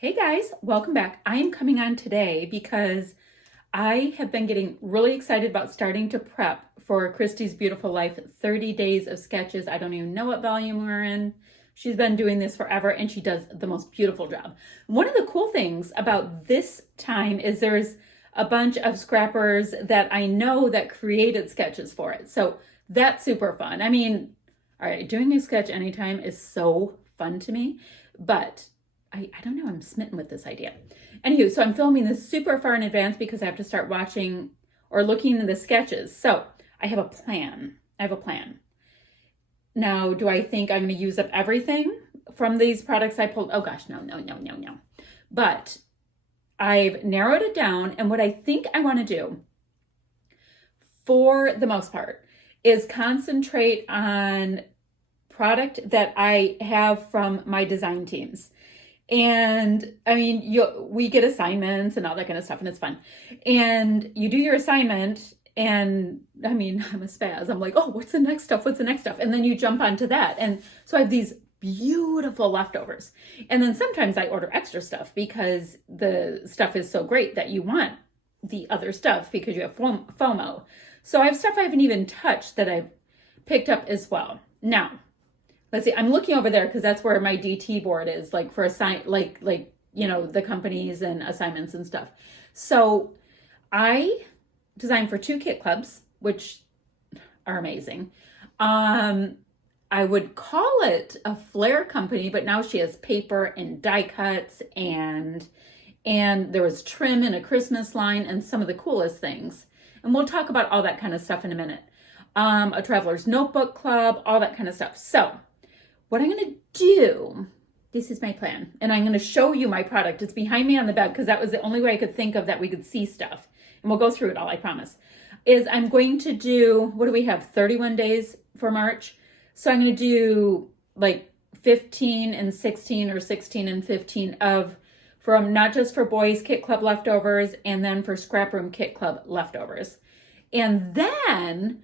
Hey guys, welcome back. I am coming on today because I have been getting really excited about starting to prep for Christy's Beautiful Life 30 Days of Sketches. I don't even know what volume we're in. She's been doing this forever and she does the most beautiful job. One of the cool things about this time is there's a bunch of scrappers that I know that created sketches for it. So that's super fun. I mean, all right, doing a sketch anytime is so fun to me, but I don't know, I'm smitten with this idea. Anywho, so I'm filming this super far in advance because I have to start watching or looking at the sketches. So I have a plan. Now, do I think I'm going to use up everything from these products I pulled? Oh gosh, no. But I've narrowed it down, and what I think I want to do, for the most part, is concentrate on product that I have from my design teams. And I mean, we get assignments and all that kind of stuff, and it's fun. And you do your assignment, and I mean, I'm a spaz. I'm like, oh, what's the next stuff? And then you jump onto that. And so I have these beautiful leftovers. And then sometimes I order extra stuff because the stuff is so great that you want the other stuff because you have FOMO. So I have stuff I haven't even touched that I've picked up as well. Now, let's see, I'm looking over there because that's where my DT board is, like for the companies and assignments and stuff. So I designed for 2 kit clubs, which are amazing. I would call it a flair company, but now she has paper and die cuts and there was trim in a Christmas line and some of the coolest things. And we'll talk about all that kind of stuff in a minute. A traveler's notebook club, all that kind of stuff. So what I'm going to do, this is my plan, and I'm going to show you my product. It's behind me on the bed because that was the only way I could think of that we could see stuff. And we'll go through it all, I promise. Is I'm going to do, what do we have, 31 days for March? So I'm going to do like 15 and 16 or 16 and 15 from not just for boys kit club leftovers and then for scrap room kit club leftovers. And then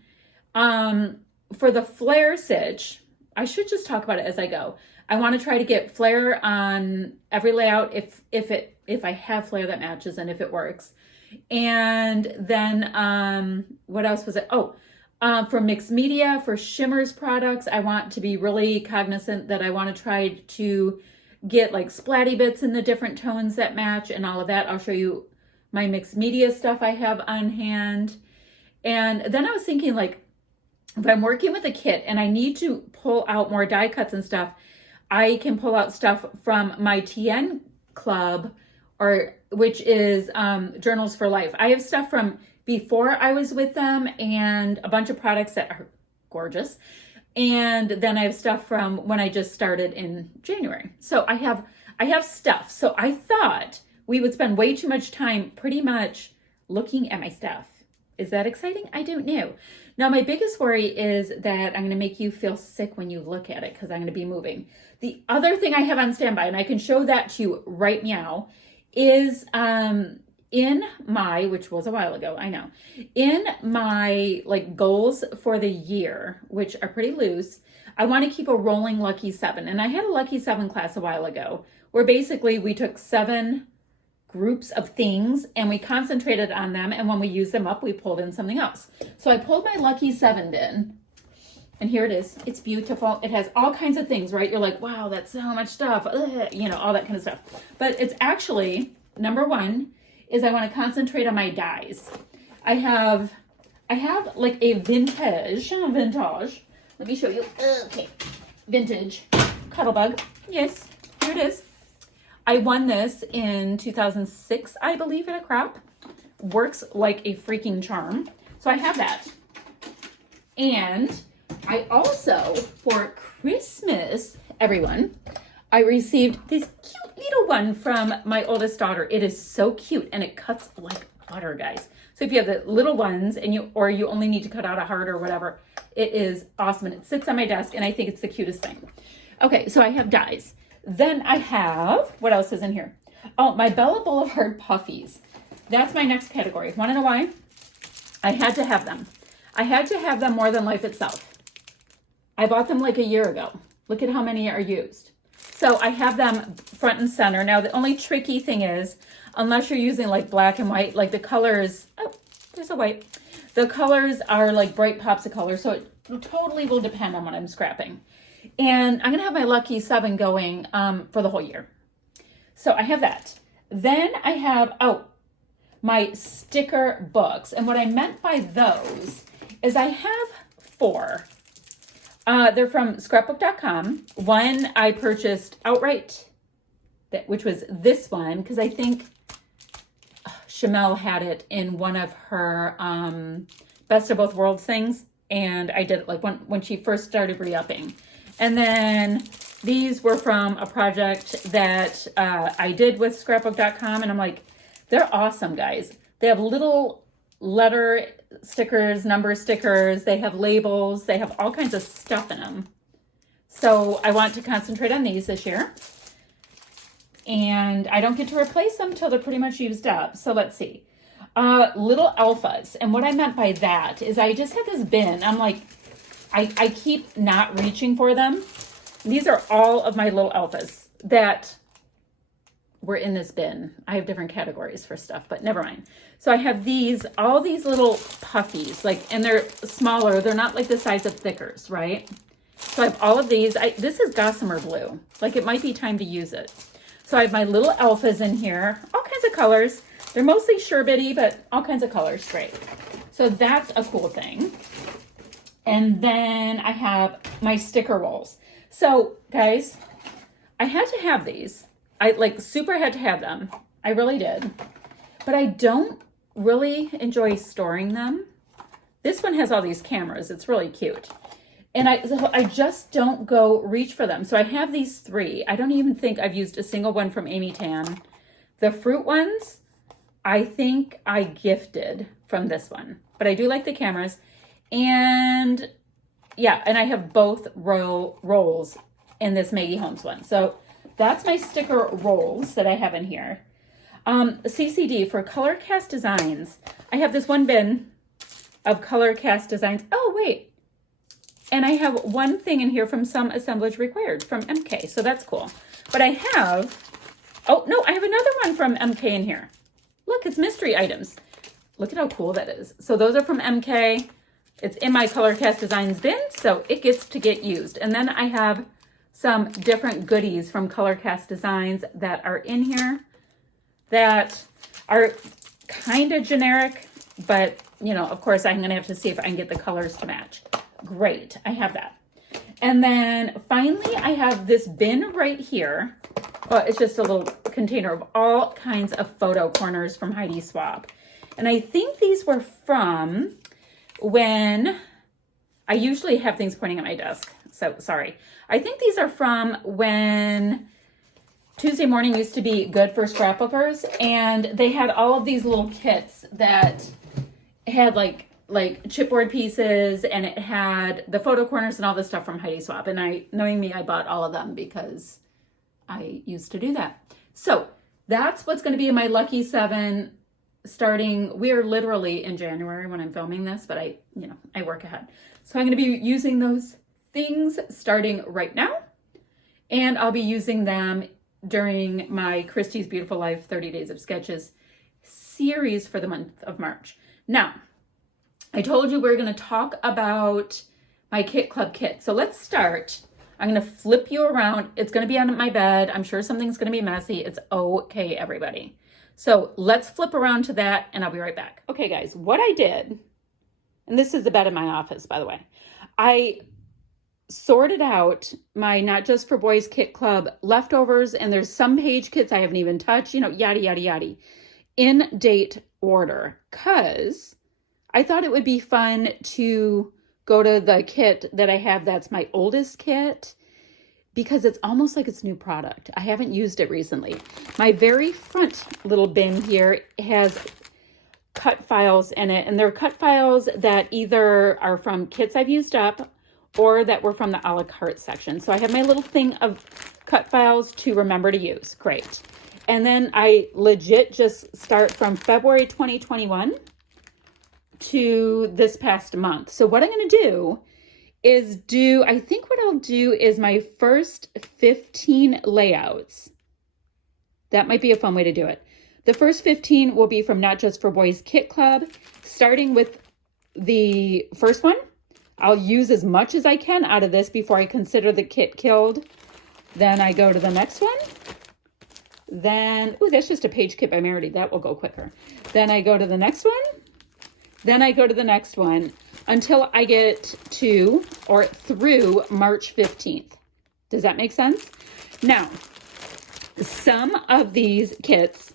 for the flare stitch, I should just talk about it as I go. I want to try to get flare on every layout if I have flare that matches and if it works. And then what else was it? For mixed media, for Shimmer's products, I want to be really cognizant that I want to try to get like splatty bits in the different tones that match and all of that. I'll show you my mixed media stuff I have on hand. And then I was thinking, like, if I'm working with a kit and I need to pull out more die cuts and stuff, I can pull out stuff from my TN club, which is Journals for Life. I have stuff from before I was with them and a bunch of products that are gorgeous. And then I have stuff from when I just started in January. So I have stuff. So I thought we would spend way too much time pretty much looking at my stuff. Is that exciting? I don't know. Now, my biggest worry is that I'm going to make you feel sick when you look at it because I'm going to be moving. The other thing I have on standby, and I can show that to you right now, is in my, which was a while ago, I know, in my like goals for the year, which are pretty loose, I want to keep a rolling Lucky 7. And I had a Lucky 7 class a while ago where basically we took 7 groups of things and we concentrated on them, and when we used them up we pulled in something else. So I pulled my Lucky 7 in, and here it is. It's beautiful. It has all kinds of things, right? You're like, wow, that's so much stuff. Ugh, all that kind of stuff. But it's actually, number one is I want to concentrate on my dies. I have like a vintage, let me show you. Okay, vintage Cuttlebug. Yes, here it is. I won this in 2006, I believe, at a crop. Works like a freaking charm. So I have that. And I also, for Christmas, everyone, I received this cute little one from my oldest daughter. It is so cute, and it cuts like butter, guys. So if you have the little ones and you only need to cut out a heart or whatever, it is awesome. And it sits on my desk, and I think it's the cutest thing. Okay, so I have dies. Then I have, what else is in here? Oh, my Bella Boulevard puffies. That's my next category. Want to know why? I had to have them. I had to have them more than life itself. I bought them like a year ago. Look at how many are used. So I have them front and center. Now the only tricky thing is, unless you're using like black and white, like the colors, oh, there's a white. The colors are like bright pops of color, so it totally will depend on what I'm scrapping. And I'm gonna have my Lucky 7 going for the whole year. So I have that. Then I have, my sticker books. And what I meant by those is I have 4. They're from scrapbook.com. One I purchased outright, which was this one, because I think Shamel had it in one of her Best of Both Worlds things. And I did it like when she first started re-upping. And then these were from a project that I did with scrapbook.com. And I'm like, they're awesome, guys. They have little letter stickers, number stickers. They have labels. They have all kinds of stuff in them. So I want to concentrate on these this year. And I don't get to replace them till they're pretty much used up. So let's see. Little alphas. And what I meant by that is I just had this bin. I'm like, I keep not reaching for them. These are all of my little alphas that were in this bin. I have different categories for stuff, but never mind. So I have all these little puffies, like, and they're smaller. They're not like the size of thickers, right? So I have all of these. This is gossamer blue. Like, it might be time to use it. So I have my little alphas in here, all kinds of colors. They're mostly sherbety, but all kinds of colors. Great. So that's a cool thing. And then I have my sticker rolls. So guys, I had to have these. I like super had to have them. I really did. But I don't really enjoy storing them. This one has all these cameras. It's really cute. And I just don't go reach for them. So I have these 3. I don't even think I've used a single one from Amy Tan. The fruit ones, I think I gifted from this one. But I do like the cameras. And yeah, and I have both rolls in this Maggie Holmes one. So that's my sticker rolls that I have in here. CCD for color cast designs. I have this one bin of color cast designs. Oh, wait. And I have one thing in here from Some Assemblage Required from MK. So that's cool. But I have, oh no, I have another one from MK in here. Look, it's mystery items. Look at how cool that is. So those are from MK. It's in my color cast designs bin, so it gets to get used. And then I have some different goodies from color cast designs that are in here that are kind of generic, but you know, of course I'm gonna have to see if I can get the colors to match. Great, I have that. And then finally I have this bin right here. Well, it's just a little container of all kinds of photo corners from Heidi Swapp. And I think these were from when I usually have things pointing at my desk. So sorry. I think these are from when Tuesday morning used to be good for scrapbookers, and they had all of these little kits that had like chipboard pieces, and it had the photo corners and all this stuff from Heidi Swapp. And knowing me, I bought all of them because I used to do that. So that's what's going to be in my Lucky 7 starting. We are literally in January when I'm filming this, but I work ahead. So I'm going to be using those things starting right now, and I'll be using them during my Christy's Beautiful Life 30 Days of Sketches series for the month of March. Now, I told you we're going to talk about my Kit Club kit. So let's start. I'm going to flip you around. It's going to be on my bed. I'm sure something's going to be messy. It's okay, everybody. So let's flip around to that, and I'll be right back. Okay, guys, what I did, and this is the bed in my office, by the way, I sorted out my Not Just for Boys Kit Club leftovers, and there's some page kits I haven't even touched, yada, yada, yada, in date order, because I thought it would be fun to go to the kit that I have that's my oldest kit, because it's almost like it's new product. I haven't used it recently. My very front little bin here has cut files in it, and they're cut files that either are from kits I've used up or that were from the a la carte section. So I have my little thing of cut files to remember to use. Great. And then I legit just start from February 2021 to this past month. So what I'm going to do is do, I think what I'll do is my first 15 layouts. That might be a fun way to do it. The first 15 will be from Not Just for Boys Kit Club, starting with the first one. I'll use as much as I can out of this before I consider the kit killed. Then I go to the next one. Then, ooh, that's just a page kit by Merity. That will go quicker. Then I go to the next one. Then I go to the next one until I get to or through March 15th. Does that make sense? Now, some of these kits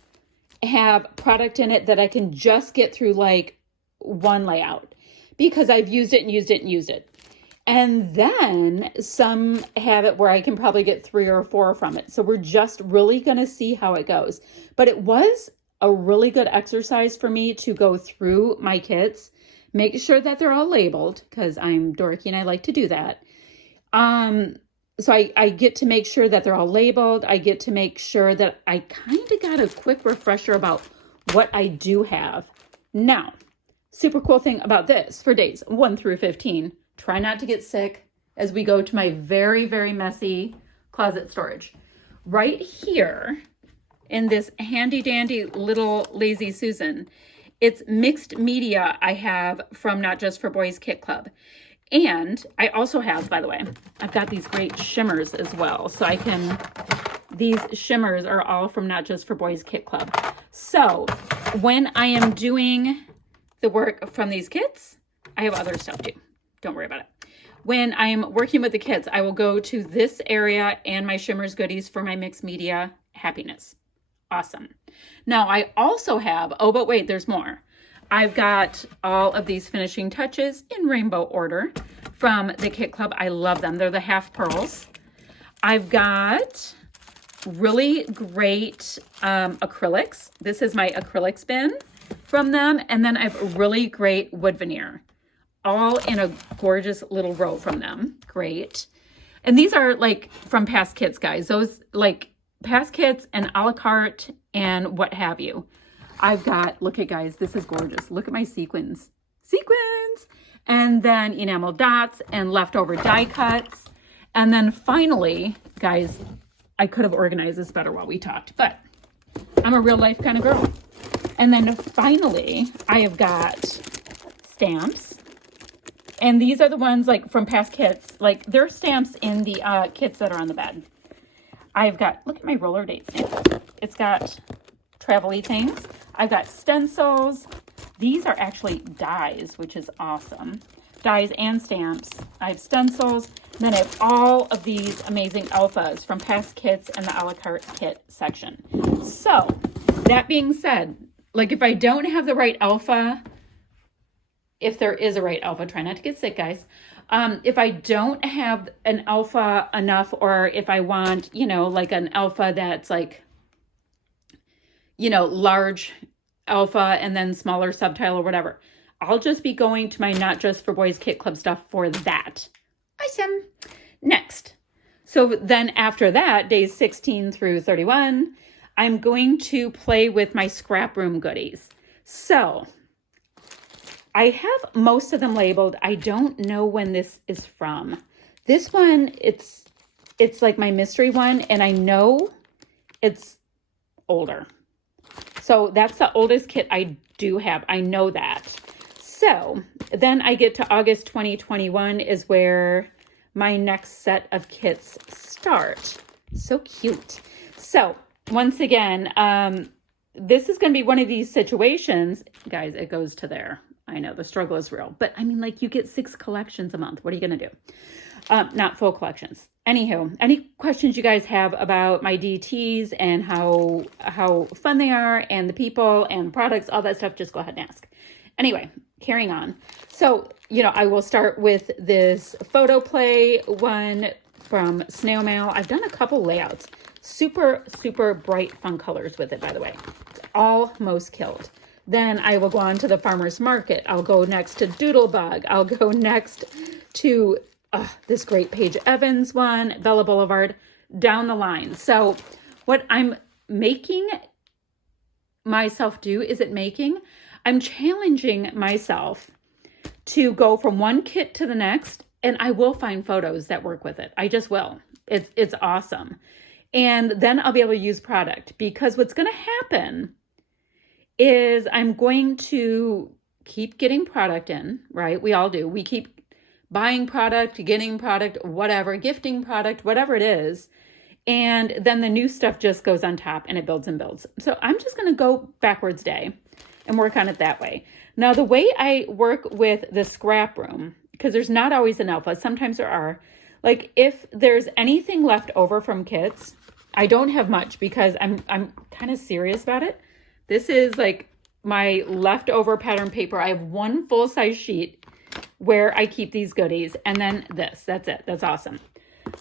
have product in it that I can just get through like one layout because I've used it and used it and used it. And then some have it where I can probably get 3 or 4 from it. So we're just really going to see how it goes. But it was a really good exercise for me to go through my kits, make sure that they're all labeled because I'm dorky and I like to do that. So I get to make sure that they're all labeled. I get to make sure that I kind of got a quick refresher about what I do have. Now, super cool thing about this for days 1 through 15. Try not to get sick as we go to my very, very messy closet storage. Right here in this handy dandy little Lazy Susan, it's mixed media I have from Not Just for Boys Kit Club. And I also have, by the way, I've got these great shimmers as well. So these shimmers are all from Not Just for Boys Kit Club. So when I am doing the work from these kits, I have other stuff too. Don't worry about it. When I am working with the kids, I will go to this area and my shimmers goodies for my mixed media happiness. Awesome. Now I also have, oh, but wait, there's more. I've got all of these finishing touches in rainbow order from the Kit Club. I love them. They're the half pearls. I've got really great acrylics. This is my acrylics bin from them. And then I have really great wood veneer, all in a gorgeous little row from them. Great. And these are like from past kits, guys. Those like past kits and a la carte and what have you. I've got, look at guys, this is gorgeous. Look at my sequins. Sequins! And then enamel dots and leftover die cuts. And then finally, guys, I could have organized this better while we talked, but I'm a real life kind of girl. And then finally, I have got stamps. And these are the ones like from past kits. Like there are stamps in the kits that are on the bed. I've got, look at my roller date stamp. It's got travel-y things. I've got stencils. These are actually dies, which is awesome. Dies and stamps. I have stencils. And then I have all of these amazing alphas from past kits and the a la carte kit section. So that being said, like if I don't have the right alpha, if there is a right alpha, try not to get sick, guys. If I don't have an alpha enough, or if I want, you know, like an alpha that's like, you know, large alpha and then smaller subtile or whatever, I'll just be going to my Not Just for Boys Kit Club stuff for that. Awesome. Next. So then after that, days 16 through 31, I'm going to play with my scrap room goodies. So I have most of them labeled. I don't know when this is from. This one, it's like my mystery one, and I know it's older. So that's the oldest kit I do have. I know that. So then I get to August 2021 is where my next set of kits start. So cute. So once again, this is going to be one of these situations. Guys, it goes to there. I know the struggle is real, but I mean, like you get 6 collections a month. What are you going to do? Not full collections. Anywho, any questions you guys have about my DTs and how fun they are and the people and products, all that stuff, just go ahead and ask. Anyway, carrying on. So, you know, I will start with this photo play one from Snail Mail. I've done a couple layouts. Super, super bright, fun colors with it, by the way. It's almost killed. Then I will go on to the farmer's market. I'll go next to Doodlebug. I'll go next to this great Paige Evans one, Bella Boulevard, down the line. So what I'm making myself do, I'm challenging myself to go from one kit to the next and I will find photos that work with it. I just will. It's awesome. And then I'll be able to use product, because what's going to happen is I'm going to keep getting product in, right? We all do. We keep buying product, getting product, whatever, gifting product, whatever it is. And then the new stuff just goes on top and it builds and builds. So I'm just going to go backwards day and work on it that way. Now, the way I work with the scrap room, because there's not always an alpha, sometimes there are, like if there's anything left over from kits, I don't have much because I'm kind of serious about it. This is like my leftover pattern paper. I have one full-size sheet where I keep these goodies, and then that's it. That's awesome.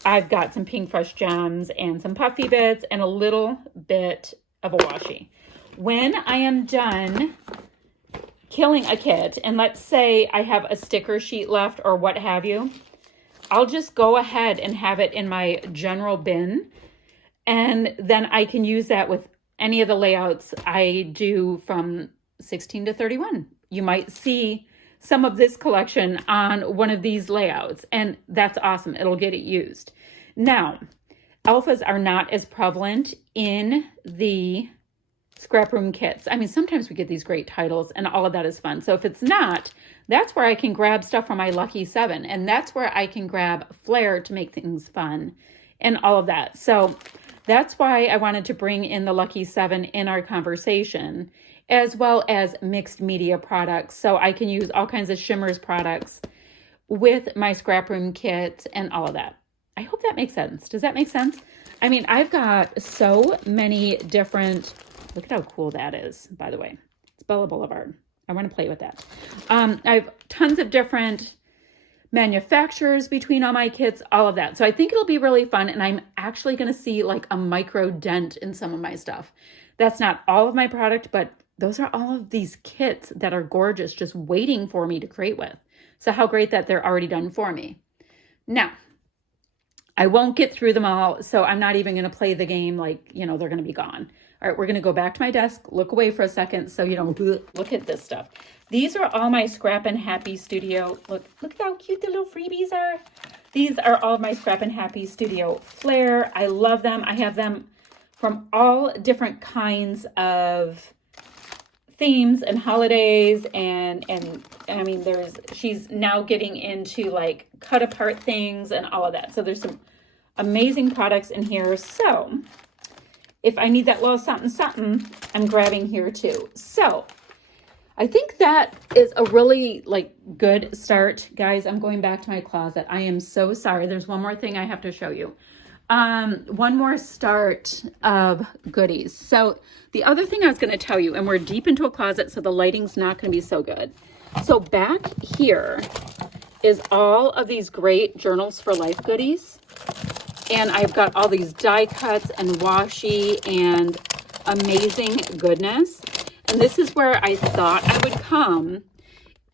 I've got some Pink Fresh Gems and some puffy bits and a little bit of a washi. When I am done killing a kit, and let's say I have a sticker sheet left or what have you, I'll just go ahead and have it in my general bin, and then I can use that with any of the layouts I do from 16 to 31. You might see some of this collection on one of these layouts, and that's awesome. It'll get it used. Now, alphas are not as prevalent in the scrap room kits. I mean, sometimes we get these great titles and all of that is fun. So if it's not, that's where I can grab stuff from my Lucky 7, and that's where I can grab flair to make things fun and all of that. So that's why I wanted to bring in the Lucky 7 in our conversation, as well as mixed media products. So I can use all kinds of shimmers products with my scrap room kit and all of that. I hope that makes sense. Does that make sense? I mean, I've got so many different, look at how cool that is, by the way. It's Bella Boulevard. I want to play with that. I have tons of different manufacturers between all my kits, all of that. So I think it'll be really fun, and I'm actually going to see like a micro dent in some of my stuff. That's not all of my product, but those are all of these kits that are gorgeous, just waiting for me to create with. So how great that they're already done for me. Now, I won't get through them all, so I'm not even going to play the game like, you know, they're going to be gone. All right, we're going to go back to my desk, look away for a second so you don't look at this stuff. These are all my Scrap and Happy Studio. Look at how cute the little freebies are. These are all my Scrap and Happy Studio flair. I love them. I have them from all different kinds of themes and holidays, and I mean, she's now getting into like cut apart things and all of that. So there's some amazing products in here. So if I need that little something something, I'm grabbing here too. So I think that is a really like good start, guys. I'm going back to my closet. I am so sorry. There's one more thing I have to show you. One more start of goodies. So the other thing I was going to tell you, and we're deep into a closet, so the lighting's not going to be so good. So back here is all of these great Journals for Life goodies. And I've got all these die cuts and washi and amazing goodness. And this is where I thought I would come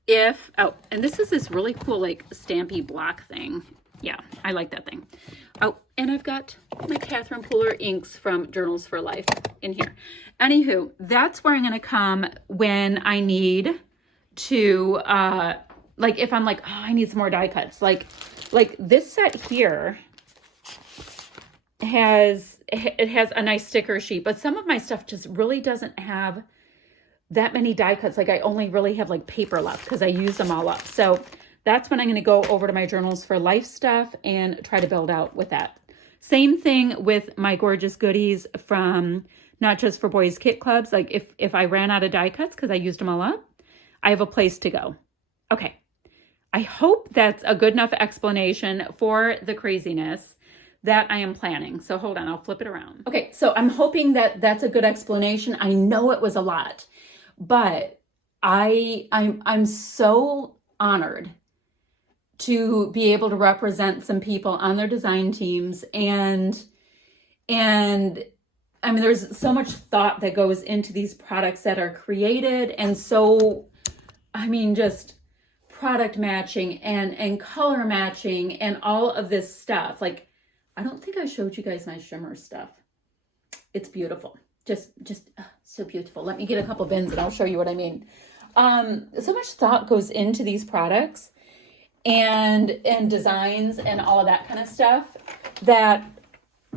if, oh, and this is this really cool like stampy block thing. Yeah, I like that thing. Oh, and I've got my Catherine Pooler inks from Journals for Life in here. Anywho, that's where I'm going to come when I need to, like if I'm like, oh, I need some more die cuts. Like this set here has a nice sticker sheet, but some of my stuff just really doesn't have that many die cuts. Like I only really have like paper left because I used them all up. So that's when I'm going to go over to my Journals for Life stuff and try to build out with that. Same thing with my gorgeous goodies from Not Just for Boys Kit Clubs. Like if I ran out of die cuts because I used them all up, I have a place to go. Okay. I hope that's a good enough explanation for the craziness that I am planning. So hold on, I'll flip it around. Okay, so I'm hoping that that's a good explanation. I know it was a lot, but I'm so honored to be able to represent some people on their design teams, and I mean, there's so much thought that goes into these products that are created, and so, I mean, just product matching and color matching and all of this stuff. Like, I don't think I showed you guys my shimmer stuff. It's beautiful. Just so beautiful. Let me get a couple bins and I'll show you what I mean. So much thought goes into these products. and designs and all of that kind of stuff that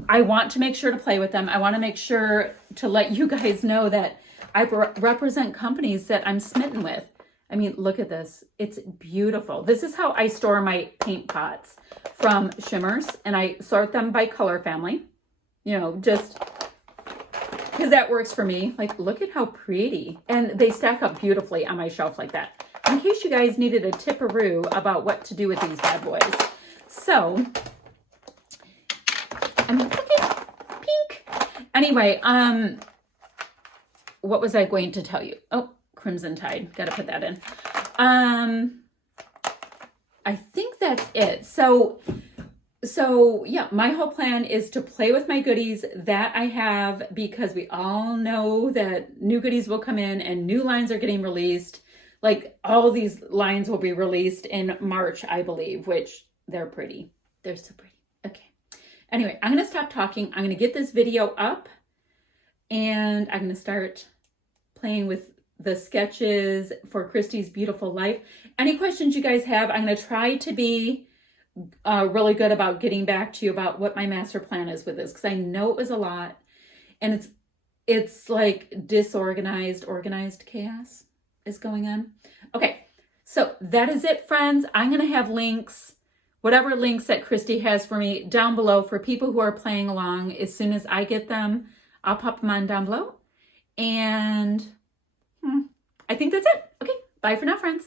I want to make sure to play with them. I want to make sure to let you guys know that I represent companies that I'm smitten with. I mean, look at this. It's beautiful. This is how I store my paint pots from Shimmers, and I sort them by color family, you know, just because that works for me. Like, look at how pretty. And they stack up beautifully on my shelf like that. In case you guys needed a tip-a-roo about what to do with these bad boys. So, I mean, look at pink. Anyway, what was I going to tell you? Oh, Crimson Tide. Got to put that in. I think that's it. So yeah, my whole plan is to play with my goodies that I have, because we all know that new goodies will come in and new lines are getting released. Like, all these lines will be released in March, I believe, which they're pretty. They're so pretty. Okay. Anyway, I'm going to stop talking. I'm going to get this video up and I'm going to start playing with the sketches for Christy's beautiful life. Any questions you guys have, I'm going to try to be really good about getting back to you about what my master plan is with this, because I know it was a lot, and it's like disorganized, organized chaos is going on. Okay, so that is it, friends. I'm going to have links, whatever links that Christy has for me, down below for people who are playing along. As soon as I get them, I'll pop them on down below. And I think that's it. Okay, bye for now, friends.